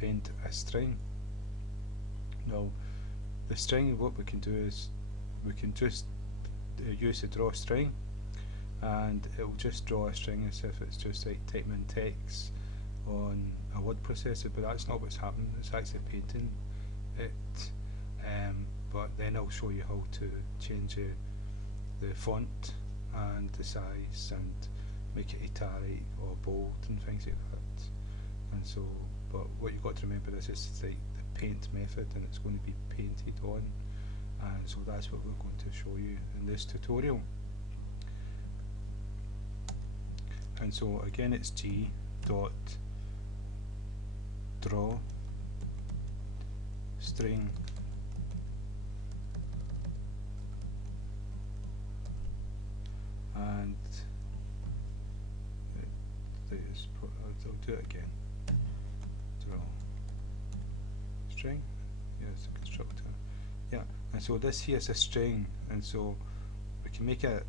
paint a string. Now the string, what we can do is we can just use the drawString, and it will just draw a string as if it's just like typing in text on a word processor, but that's not what's happening. It's actually painting it. But then I'll show you how to change the font and the size and make it italic or bold and things like that. And so, but what you've got to remember is it's like the paint method, and it's going to be painted on, and so that's what we're going to show you in this tutorial. And so again, it's g dot draw string and I'll do it again. Draw string, yes, constructor. Yeah, and so this here is a string, and so we can make a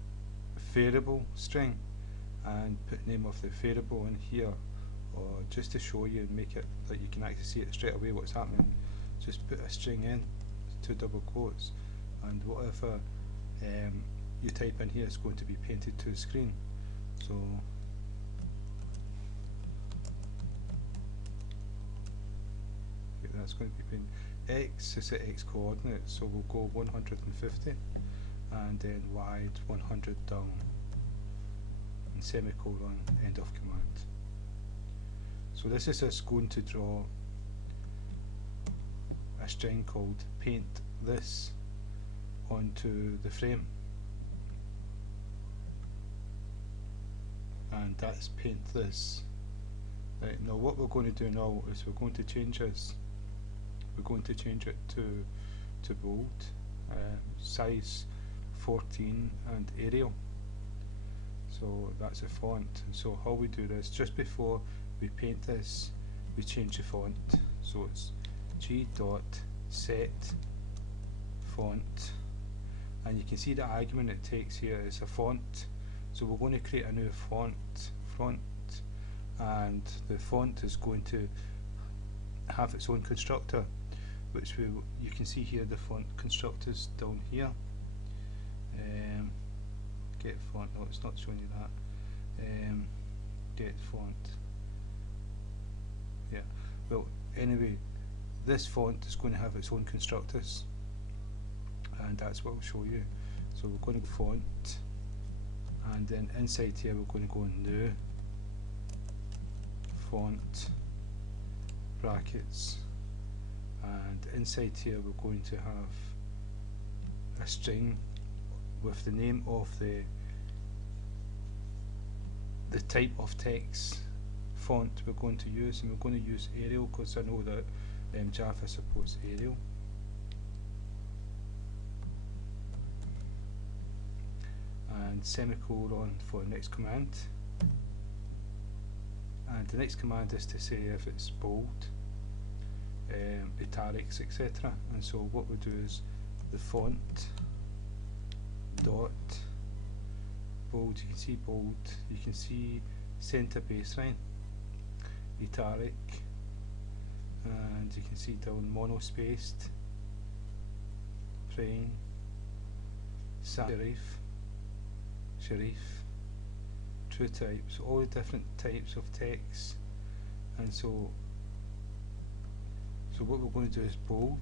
variable string and put name of the variable in here, or just to show you and make it that you can actually see it straight away what's happening. Just put a string in, 2 double quotes, and whatever you type in here is going to be painted to the screen. So that's going to be painted. X is the x coordinate, so we'll go 150, and then Y 100 down, and semicolon, end of command. So this is us going to draw a string called paint this onto the frame, and that's paint this. Right, now what we're going to do now is we're going to change this. We're going to change it to bold, size 14, and Arial. So that's a font. And so how we do this, just before we paint this, we change the font. So it's g dot set font, and you can see the argument it takes here is a font. So we're going to create a new font, and the font is going to have its own constructor, which you can see here the font constructors down here. Get font, no, it's not showing you that. Get font. Yeah. Well, anyway, this font is going to have its own constructors, and that's what I'll show you. So we're going to go font, and then inside here we're going to go new font brackets, and inside here we're going to have a string with the name of the type of text font we're going to use, and we're going to use Arial because I know that Java supports Arial. And semicolon for the next command, and the next command is to say if it's bold, italics, etc. And so what we do is the font dot bold, you can see bold, you can see center baseline, italic, and you can see down monospaced, plain, serif, true types, all the different types of text. And so what we're going to do is bold,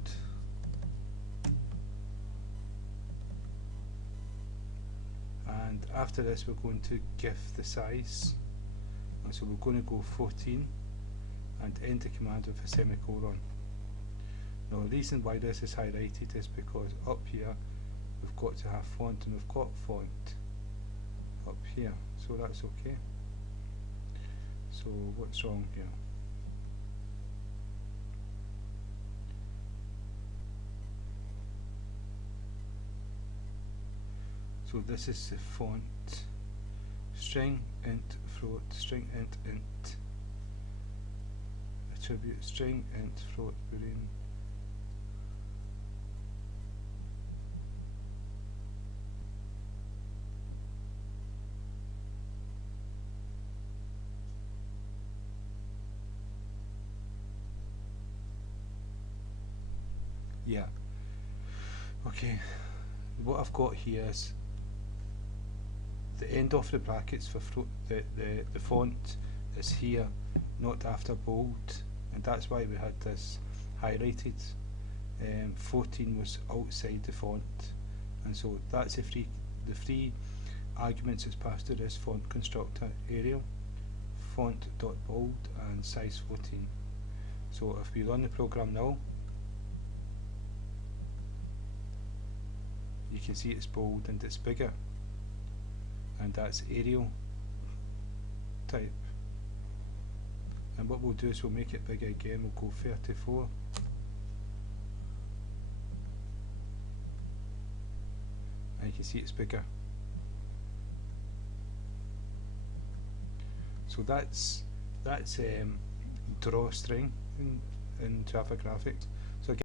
and after this we're going to give the size, and so we're going to go 14 and end the command with a semicolon. Now the reason why this is highlighted is because up here we've got to have font, and we've got font up here, so that's okay. So what's wrong here? So this is the font, string int float, string int attribute, string int float boolean, Yeah. Okay, what I've got here is the end of the brackets for the font is here, not after bold, and that's why we had this highlighted. 14 was outside the font, and so that's the three arguments that's passed to this font constructor: Arial, font.bold, and size 14. So if we run the program now, you can see it's bold and it's bigger, and that's Arial type. And what we'll do is we'll make it bigger again. We'll go 34, and you can see it's bigger. So that's drawString in Java graphics. So again,